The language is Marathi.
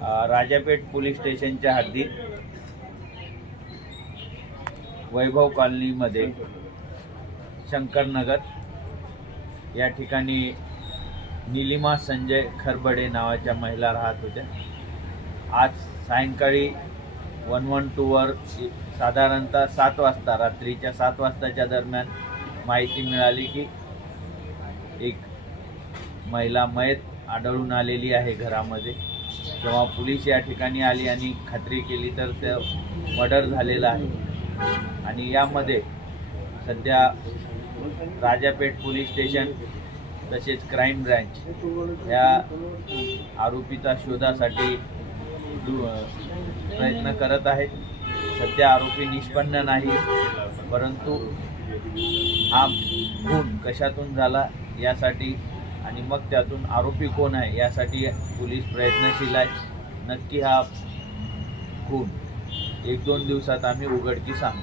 राजापेठ पोलीस स्टेशनच्या हद्दीत वैभव कॉलनीमध्ये शंकरनगर या ठिकाणी निलिमा संजय खरबडे नावाच्या महिला राहत होत्या। आज सायंकाळी 112वर साधारणतः 7 वाजता रात्रीच्या 7 वाजताच्या दरम्यान माहिती मिळाली की एक महिला मयत आढळून आलेली आहे घरामध्ये। जेव्हा पोलीस या ठिकाणी आली आणि खात्री केली तर ते मर्डर झालेलं आहे आणि यामध्ये सध्या राजापेठ पोलीस स्टेशन तसेच क्राईम ब्रँच या आरोपीचा शोधासाठी प्रयत्न करत आहेत। सध्या आरोपी निष्पन्न नाही, परंतु हा खून कशातून झाला यासाठी आणि मग त्यातून आरोपी कोण आहे यासाठी पोलीस प्रयत्नशील आहे। नक्की हा खून 1-2 दिवसात आम्ही उघडकीस आणू।